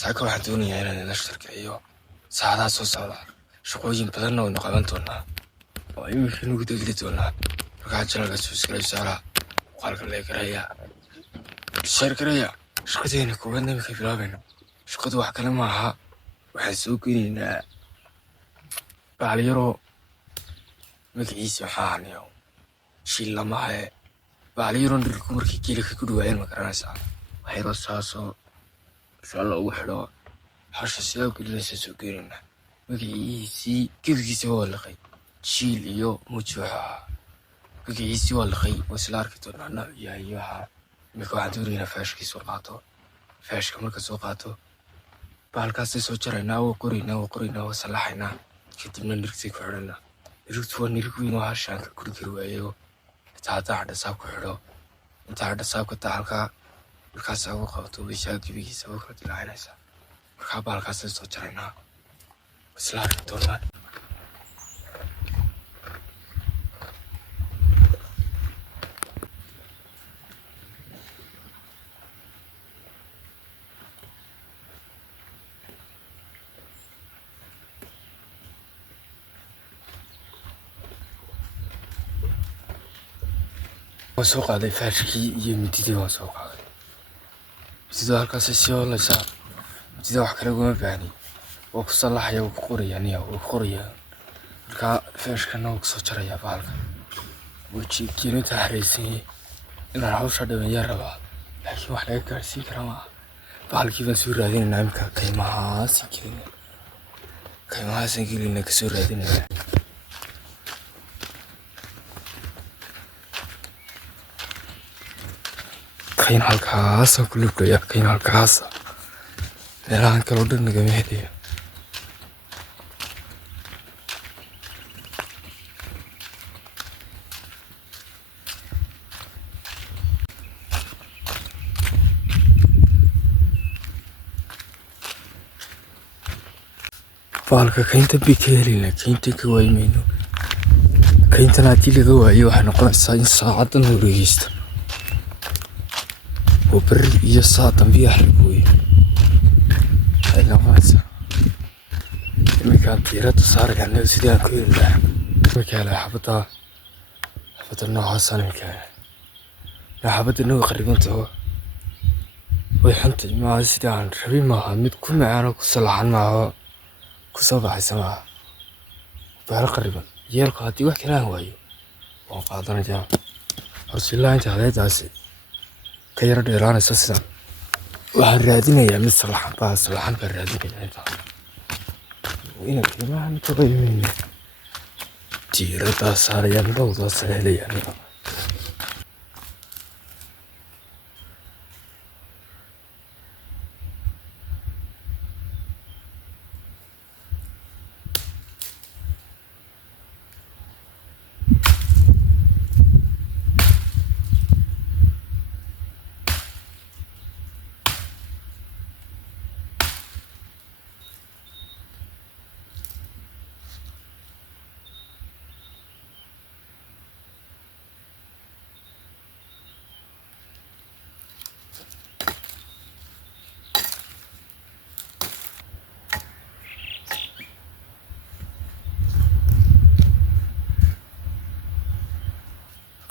saaka waxaan doonayaa inaan ila shirkiciyo saacadaha soo socda shaqooyin badanna waynu qaban doonaa oo iminka nagu degli doonaa markaa janalka subscribe saara muuqaalka leegaraya sheer garaya shaqadeena koowaadna iminka bilaabayno shaqadu wax kale maaha waxaan soo geynaynaa baalyaro magaciisa waxaa haniyo shillamahe baalyaro dhirku markii geelika ku dhawaayeen ma garanaysaa waxyaro saasoo inshallah ugu xidho hasha sidaa gelinaysa soo geynaynaa magaciisii gebigiisa waa laqay shiil iyo mujuuxa magaciisii waa laqay waa isla arki doonaa nooc yahay iyo waxaa iminka waxaan doonaynaa faashkii soo qaato faashka marka soo qaato bahalkaasay soo jaraynaa waa qoraynaa waa sallaxaynaa kadibna nirigtay ku xidhanaa nirigtu waa nirig weyn oo hashaanka kuri kari waayo intaa haddaa hadhasaa ku xidho intaa hadhasaa ku taa halkaa markaasaa ugu qabato weyshaa gebigiisa ugu kala dilaacinaysaa markaa bahalkaasay soo jaraynaa isla arki doonaa waan soo qaaday faashkii iyo mididii waan soo qaaday midida halkaasay sii hooleysaa midida wax kale ugama baahni waa ku sallaxaya waa ku qorayaa niya waa ku qorayaa markaa faashkana waa kusoo jarayaa bahalka wejigelinta xareysanyay inaan hawsha dhameeyaa rabaa laakiin wax laga gaarsiin kara maaha bahalkii baan soo raadinaynaa iminka kaymahaasan gelina kasoo raadinaynaa kayn halkaasaan ku luglayaa kayn halkaasa meelahan kaloo dhan nagama helayo bahalka kayntan bay ka helaynaa kayntan ka waayimayno kayntan haddii laga waayo waxay noqonaysaa in saacadan wareegeysta oo beri iyo saa dambiya xalgooye waxay noqonaysaa iminkaan diiradda saarayaa sidii aan ku heli lahaa iminka helay xabadda noocaasaan iminka helay xabadda naga qaribantao way xuntay maaha sidii aan rabi maaha mid ku macaano ku salaxan maaha ku soo baxaysa maaha baalo qariban yeelku haddii wax kale aan waayo waan qaadanayaa horsilaa inta hadeedaasi ka yaro dheeraanayso sidan waxaan raadinayaa mid salaxan baan raadinayaa intaa ina qiimaha mid uga imayna diiraddaa saarayaa midhowdaasaan helayaa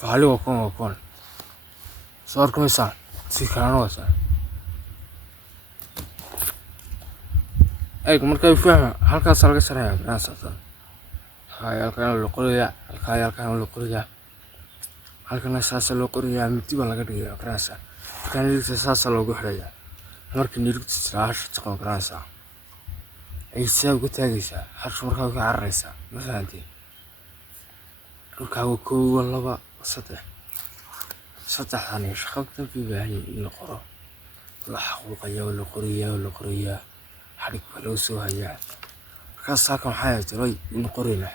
bahali waa kuwan soo arkamaysaa si kalena waasaan eeg markaa fahma halkaas laga saraya banaasatan halkaan loo qorayaa halkaan loo qorayaa halkaan saasa loo qorayaa midi baa laga dhigayaa banaasa halkaan nirigta saasa loogu xirayaa markii nirigta silaash taqo banaasa ay saa ugu taagaysaa halka markaa uga cararaysaa ma fahanteen dhulkaa waa koow laba saddexdan shaqo dambi baahan in la qoro la xaquuqayaa oo la qorayaa xadhig baa loo soo hayaa markaas halkan waxaa jirtay in qoraynaa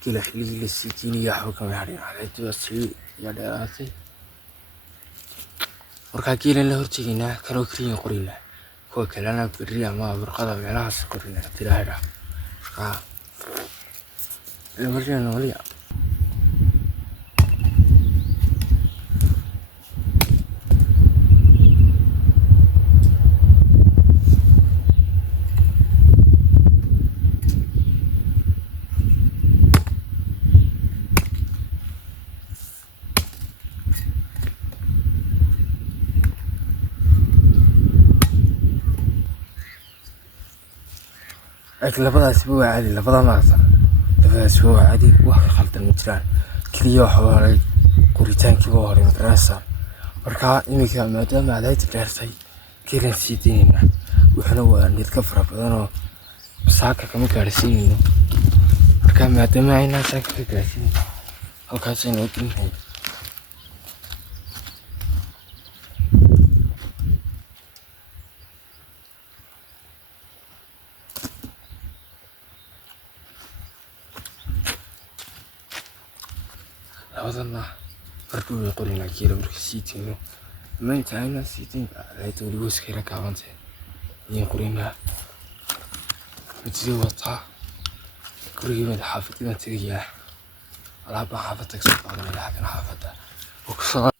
kila xilligii la sii keenaya halkan waxaa dhigan xadeedba sii yaa dheeraatay markaa geelan la hortegaynaa kaloo keliya qoraynaa kuwa kalena berri ama burqada meelahaas qoraynaa tiraahda markaa waliya لكن labadaas waa caadi labada maarta labadaas waa caadi wax khaldan ma jiraan kaliya waxa waray koritaankii waa hore madrasa marka imika maadaama aad gaartay kiran siidinina wuxuna waa nid ka fara badan oo saaka kama gaarsiinino marka maadaama ayna saaka ka gaarsiin halkaas inuu dinay هذا برضو يقول لنا كيلو بركسيتينو ما انت عينا سيتين لا تقولي وش خيرا كابانتي يقول لنا بتجي وطا كوري من حافتنا تريا على با حافتك سبحان الله لكن حافتها وكسر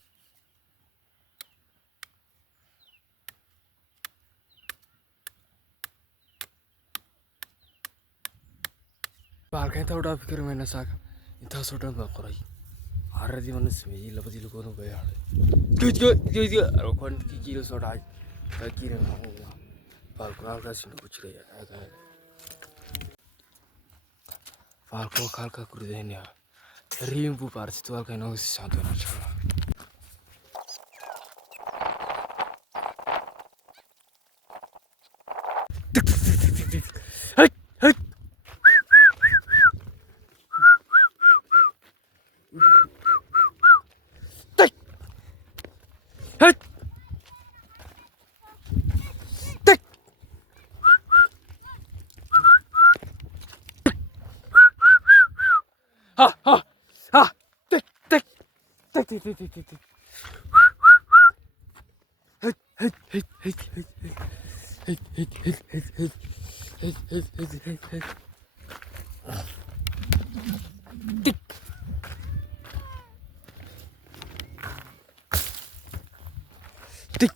بالك انت ودا فكر من نساك انت صوتك بقري عردي من اسمي لبدي لكونو بيا جو أروكون كيلو صوتاي كيلو ما هو بالكو كاسين كوچري بالكو كالكا كردينيا ريم بو بارتي تو كاي نو سانتو نشا هاي هاي هاي ها ها ها تك تك تك تك تك تك تك هيت هيت هيت هيت هيت هيت هيت هيت هيت هيت هيت هيت هيت تك تك